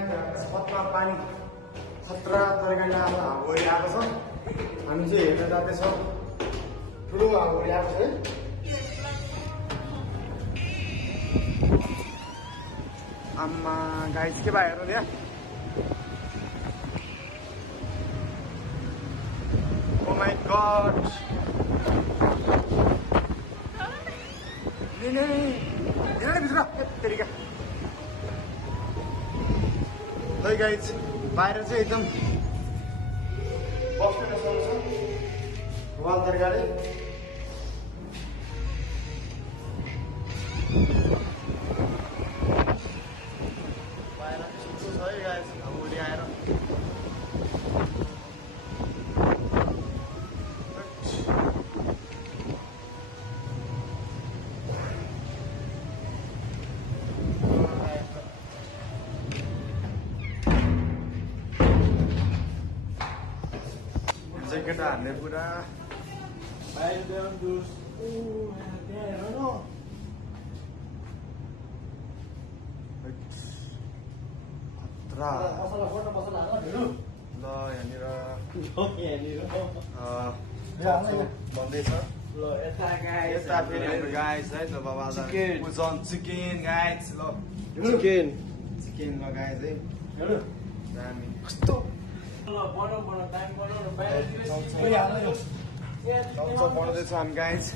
छतमा पानी खतरा तरिकाले हावाहुरी आएको छ। हामी चाहिँ हेर्न जाँदैछौँ। ठुलो हावाहुरी आएको छ है। आम्मा गाइस के भयो हेर्नु त्यहाँ। ओ माई गड। भित्र तेरिका है गाइस, बाहिर चाहिँ एकदम बस्नु नसक्नु छ वाल तरिकाले। बाहिर चिसो छ है गाइस, हावाहुरी आएर। केटा हान्ने पुरा बाहिर देऊ जुस। त्यहाँ हेर न खतरा। ल यहाँनिर भन्दैछ। ल यता फेरि हाम्रो गाइस है। ल बाबा चिकन गाइस। ल चिकन ल गाइस है। दामी कस्तो बनाउँदैछ हामी गाइस।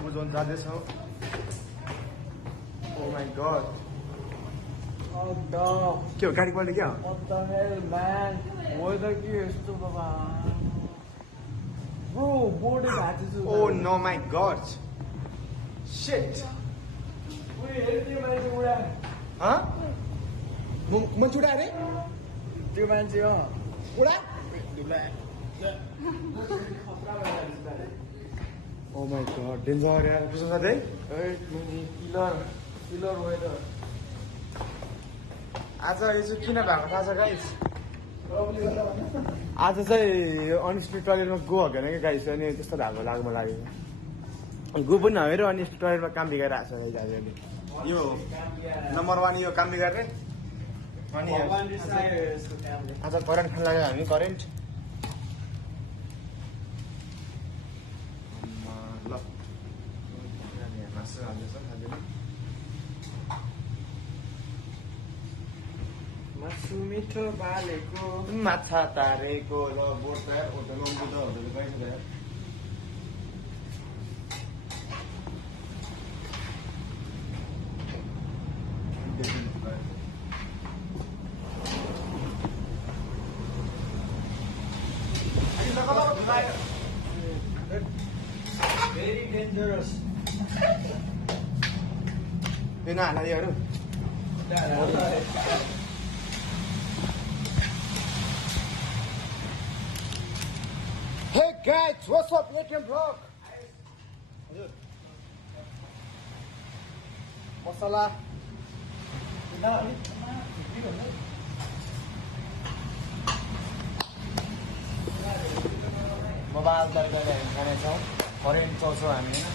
बुझाउनु जाँदैछौँ। ओ माई गड के हो गाडी पल्यो क्या? Oh no my god shit. मान्छे उडा अरे त्यो मान्छे हो उडा। ओ माई गड डेन्जर यार। विश्वास साथै किलर वेदर। आज यो चाहिँ किन भएको थाहा छ गाइस? आज चाहिँ अनस्पिड टोयलेटमा गो हगेन क्या गाइस। अनि त्यस्तो भएको लाग्नु लागेको। गो पनि हगेर अनस्पिड टोयलेटमा काम बिगाइरहेको छ गाइस। आज यो नम्बर 1 यो काम बिगार्ने। अनि आज करेन्ट खान लाग्यो हामी। करेन्ट ल मासु हाल्दैछ। मासु मिठो बालेको माछा तारेको। ल बोट तयार। होटल बुद्ध होटल पैसा तयार। Very dangerous. Yo na dia tu. Hey guys, what's up? ATM vlog. Masala. Mobile तरिकाले हामी खानेछौँ। करेन्ट चल्छौँ हामी होइन।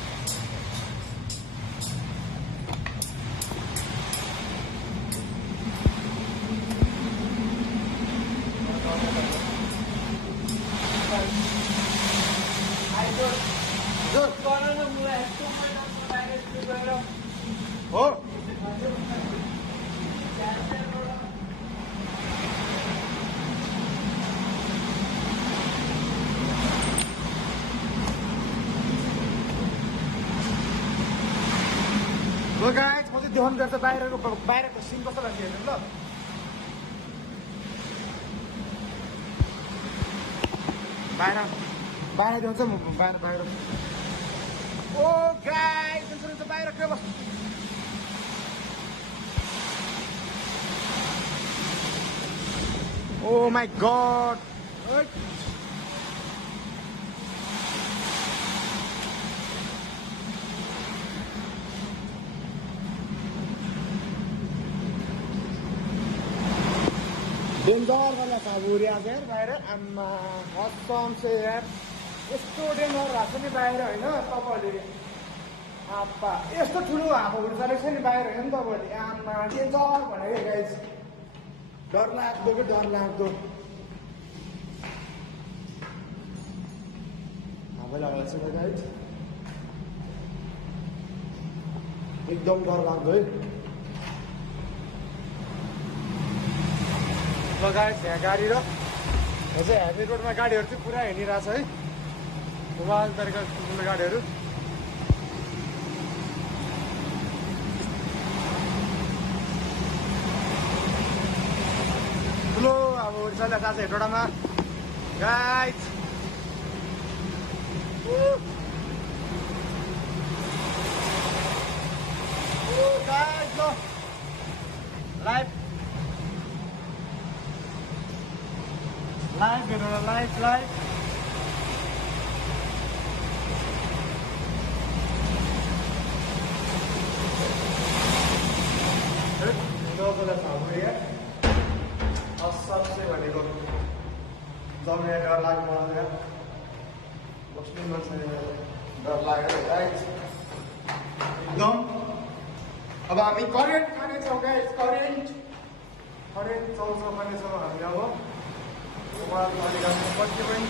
हो ल गाइस, म चाहिँ देखाउनु गर्छ बाहिरको सिन कस्तो लाग्छ हेर्नु ल। बाहिर देखाउँछ म। बाहिर ओ गाइस हुन्छ बाहिर के बस्नु। ओ माई गड डेन्जर वाला हावाहुरी आज यार बाहिर। आम्मा कसम से यार यस्तो डेन्जर भएको छ नि बाहिर होइन। तपाईँहरूले आप्पा यस्तो ठुलो हावा उड्दो रहेछ नि बाहिर हेर्नु तपाईँहरूले आम्मा डेन्जर भनेको गाइस डरलाग्दो कि डरलाग्दो हावा लगाएको छ गाइस एकदम डरलाग्दो है लगायत यहाँ गाडी र यहाँ चाहिँ हामी रोडमा गाडीहरू चाहिँ पुरा हिँडिरहेछ है मोबाइल तरिका ठुल्ठुलो गाडीहरू ठुलो अब उडिसाले जान्छ हेटोडामा गाइस गाइस ल लाइभ हेरेर लाइभ सबसे भनेको जम्मे डर लाग्यो मलाई बस्ने मान्छे डर लागेर गाइस एकदम अब हामी करेन्ट खानेछौँ गाइस करेन्ट चलाउँछ खानेछौँ हामी अब मोबाइल अलिकति बत्ती पनि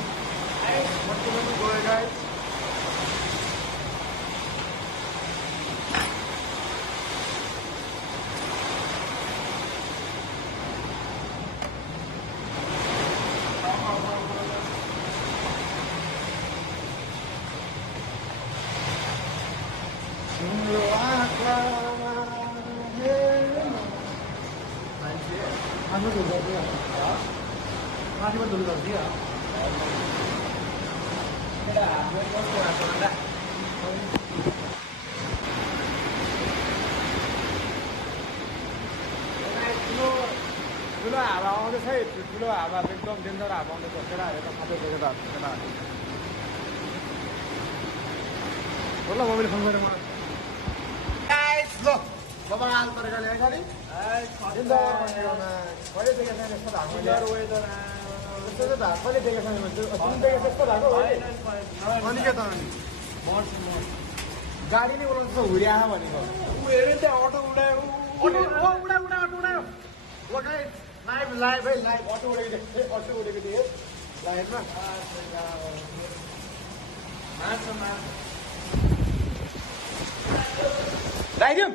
गयो गाइस माथि पनि धुलो दियो ठुलो हावा आउँदैछ है ठुलो हावा एकदम डेन्जर हावा आउँदैछ केटाहरू त खाँदै केटाहरू ल मैले फोन गरेँ मलाई ल मोबाइल तरिकाले गाडी कहिले देखेको छैन यस्तो भएको कहिले देखेको छैन भने त्यस्तो भएको अनि के त गाडी नै उडाउँछ हुर्या भनेको हेऱ्यो त्यहाँ अटो उडायो उडायो लाइभ है लाइभ अटो उडेको थिएँ लाइभमा लाइदिउँ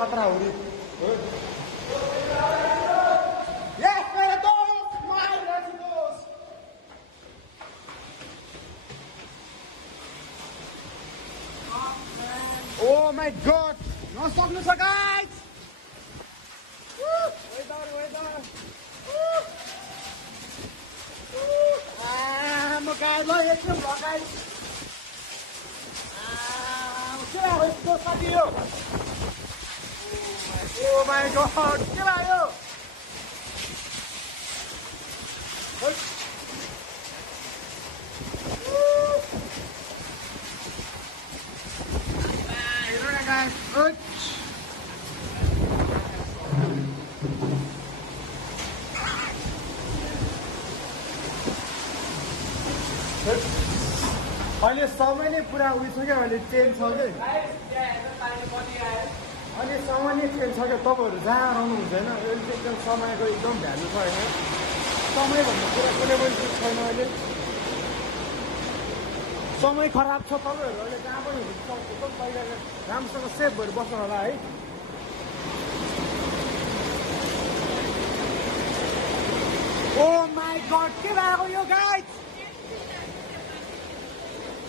खतरा हो रही Oh my god! No सक्नु छ guys! म गाडी ल एकछिन लगाइ के भयो यस्तो साथीहरु Oh my god! के भयो guys, अहिले समय नै पुरा उयो छ क्या अहिले चेन्ज छ कि अहिले समय नै चेन्ज छ क्या तपाईँहरू जहाँ रहनु हुँदैन अहिले चाहिँ एकदम समयको एकदम भ्यालु छ होइन समय भन्ने कुरा कुनै पनि चिज छैन अहिले समय खराब छ तपाईँहरू अहिले जहाँ पनि एकदम पहिला राम्रोसँग सेफ भएर बस्नु होला है ओ माई गड के भएको यो गाइस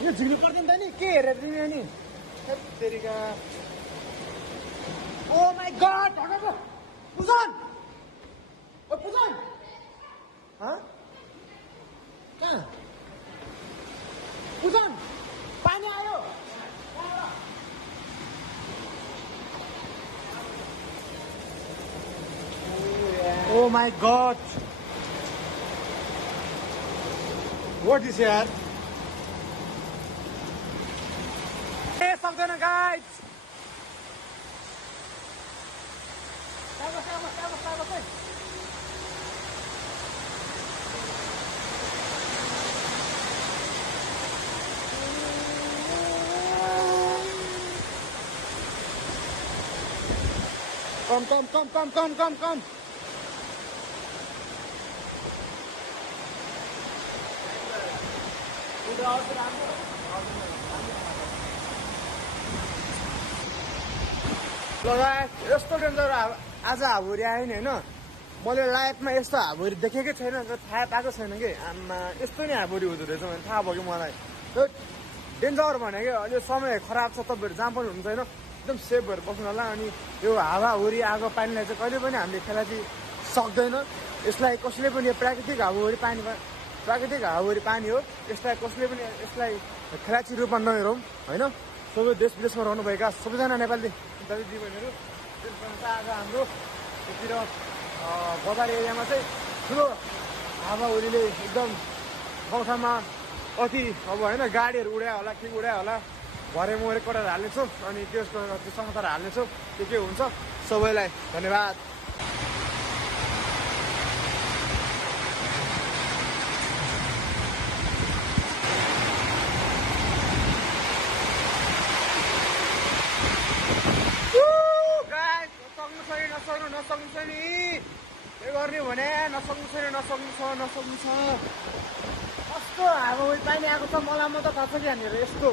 यो झिक्नु पर्दैन त नि के हेरेर तिमी नि तेरिका ओ माई गड पुजन ओ पुजन कहाँ पुजन पानी आयो ओ माई गड व्हाट इज यार सक्दैन गाइस कम ल गाइस यस्तो डेन्जर आज हाबुरी आयो नि होइन मैले लाइफमा यस्तो हाबुरी देखेकै छैन र थाहा पाएको छैन कि आमा यस्तो नै हाबुरी हुँदो रहेछ भने थाहा भयो कि मलाई डेन्जर भने कि अहिले समय खराब छ तपाईँहरू जहाँ पनि हुनुहुन्छ होइन एकदम सेफ भएर बस्नु होला अनि यो हावाहुरी आगो पानीलाई चाहिँ कहिले पनि हामीले खेलाची सक्दैन यसलाई कसले पनि प्राकृतिक हावाहुरी पानी हो यसलाई कसले पनि यसलाई खेलाची रूपमा नहेरौँ होइन सबै देश विदेशमा रहनुभएका सबैजना नेपाली दाजुदिदीबहिनीहरू त्यसमा आज हाम्रो यतिर बजार एरियामा चाहिँ ठुलो हावाहुरीले एकदम गाउँठाउँमा कति अब होइन गाडीहरू उडायो होला के उडायो होला भरे म रेकर्डर हाल्नेछु अनि त्यसको त्यो समाचार हाल्नेछु के हुन्छ सबैलाई धन्यवाद नसक्नु छ नि के गर्ने भने नसक्नु छ कस्तो हावाहुरी पानी आएको छ मलाई मात्रै थाहा छ कि यहाँनिर यस्तो